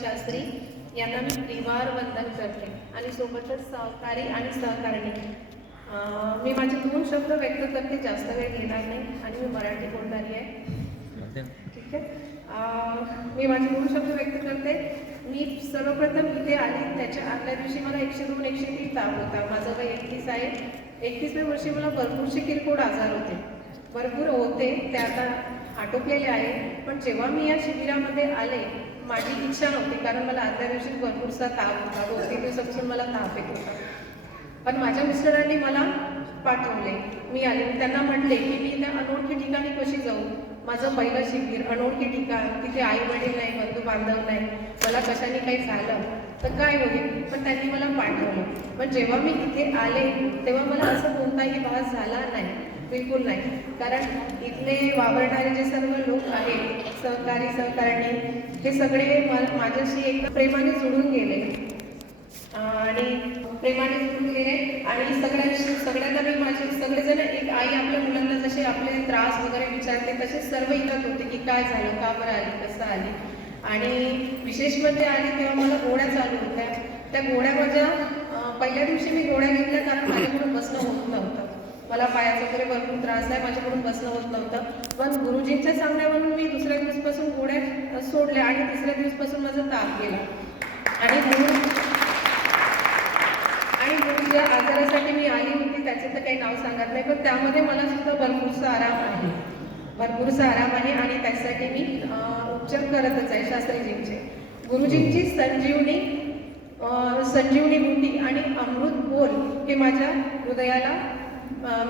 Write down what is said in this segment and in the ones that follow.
शास्त्री यांना मी त्रिवार वंदन करते आणि सोबतच सहकारी आणि सहकारिणी. मी माझे 2 शब्द व्यक्त करते, जास्त वेळ घेणार नाही आणि मी मराठी बोलणारी आहे. ठीक आहे. मी माझे 2 शब्द व्यक्त करते. मी सर्वप्रथम इथे आली त्याच्या आदल्या दिवशी मला 102-103 ताप होता. माझं वय 31 आहे. 31व्या वर्षी मला भरपूरसे किरकोळ आजार होते, भरपूर होते, ते आता आटोपलेले आहे. पण जेव्हा मी या शिबिरामध्ये आले, माझी इच्छा नव्हती, कारण मला आदल्या दिवशी भरपूरसा ताप होता, 2-3 दिवसापासून मला ताप येत होता. पण माझ्या मिस्टरांनी मला पाठवले. मी आले, मी त्यांना म्हटले की मी त्या अनोळखी ठिकाणी कशी जाऊ. माझं पहिलं शिबिर अनोळखी ठिकाण, तिथे आई वडील नाही, बंधू बांधव नाही, मला कशाने काही झालं तर काय होईल. पण त्यांनी मला पाठवलं. पण जेव्हा मी इथे आले तेव्हा मला असं कोणताही भास झाला नाही, बिलकुल नाही. कारण इथले वावरणारे जे सर्व लोक आहेत, सहकारी सहकारिणी, हे सगळे माझ्याशी एकदम प्रेमाने जोडून गेले आणि सगळ्यांना मी माझे सगळेजण एक आई आपल्या मुलांना जसे आपले त्रास वगैरे विचारते तसे सर्व इथत होते की काय झालं, का बरं आली, कसं आली. आणि विशेष म्हणजे आली तेव्हा मला गोळ्या चालू होत्या. त्या गोळ्या माझ्या पहिल्या दिवशी मी गोळ्या घेतल्या, कारण माझ्याकडून बसणं होत नव्हतं. मला पायाचा वगैरे भरपूर त्रास आहे, माझ्याकडून बसणं होत नव्हतं. पण गुरुजींच्या सांगण्यावरून मी दुसऱ्या दिवसपासून गोळ्या सोडल्या आणि तिसऱ्या दिवसपासून माझा ताप गेला. आणि गुरुच्या आजारासाठी मी आली होती, त्याचे तर काही नाव सांगत नाही, पण त्यामध्ये मला सुद्धा भरपूरसा आराम आहे आणि त्यासाठी मी उपचार करतच आहे शास्त्रीजींचे. गुरुजींची संजीवनी बुटी आणि अमृत बोल हे माझ्या हृदयाला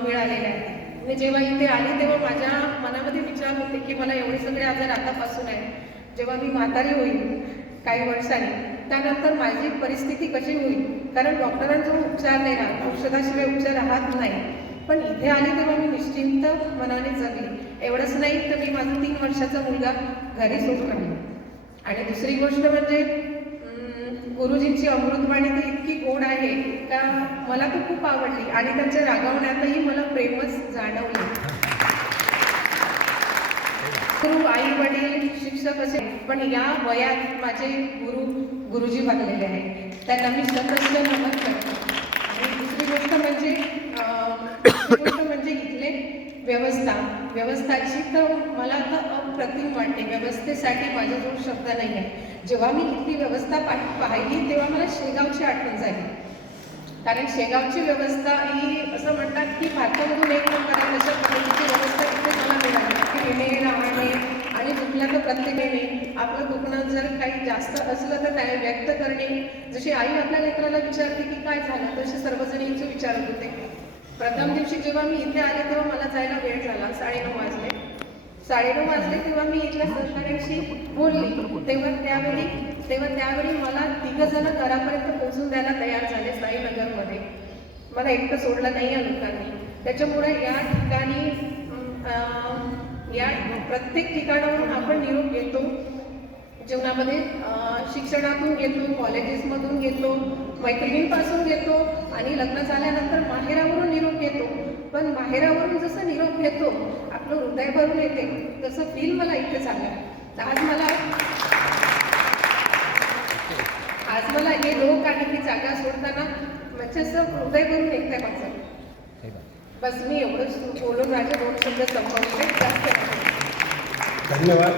मिळालेले आहे. मी जेव्हा इथे आली तेव्हा माझ्या मनामध्ये विचार होते की मला एवढे सगळे आजार आतापासून आहेत, जेव्हा मी म्हातारी होईल काही वर्षांनी, त्यानंतर माझी परिस्थिती कशी होईल. कारण डॉक्टरांजवळ उपचार नाही राहत, औषधाशिवाय उपचार राहत नाही. पण इथे आली तेव्हा मी निश्चिंत मनाने जगली. एवढंच नाही तर मी माझा 3 वर्षाचा मुलगा घरी सोडून आले. आणि दुसरी गोष्ट म्हणजे गुरुजींची अमृतवाणी तर इतकी गोड आहे का मला तर खूप आवडली आणि त्यांच्या रागवण्यातही मला प्रेमच जाणवले. गुरु, आई वडील, शिक्षक असे, पण या वयात माझे गुरुजी बनलेले आहेत, त्यांना मी सतत नमन करते. आणि दुसरी गोष्ट म्हणजे इथले व्यवस्थाची तर मला आता अप्रतिम वाटते. व्यवस्थेसाठी माझ्याजवळ शब्द नाही आहे. जेव्हा मी इथली व्यवस्था पाहिली तेव्हा मला शेगावची आठवण झाली. कारण शेगावची व्यवस्था ही असं म्हणतात की भारतामधून एक नंबर आहे, अशा पद्धतीची व्यवस्था इथे मला मिळाली. येणे, राहणे आणि दुखलं तर प्रत्येकाने आपलं दुखणं जर काही जास्त असलं तर काय व्यक्त करणे. जशी आई आपल्या लेकराला विचारते की काय झालं, तसे सर्वजणींचे विचारत होते. प्रथम दिवशी जेव्हा मी इथे आले तेव्हा मला जायला वेळ झाला, 9:30 वाजले. तेव्हा मी इथल्या सहकाऱ्यांशी बोलली. तेव्हा त्यावेळी मला 3 जण घरापर्यंत पोहोचून द्यायला तयार झाले. साईनगरमध्ये मला एकटं सोडलं नाही या लोकांनी. त्याच्यामुळे या प्रत्येक ठिकाणावरून आपण निरोप घेतो. जीवनामध्ये शिक्षणातून घेतो, कॉलेजेसमधून घेतो, मैत्रिणींपासून घेतो आणि लग्न झाल्यानंतर माहेरावरून निरोप घेतो. पण माहेरावरून जसं निरोप घेतो आपलं हृदय भरून येते, तसं फील मला इथे झालं. आज मला हे लोक आणि ही जागा सोडताना म्हणजे असं हृदय भरून येत आहे माझं. बस मी एवढंच बोलून माझे 2 शब्द संपवले. जास्त धन्यवाद.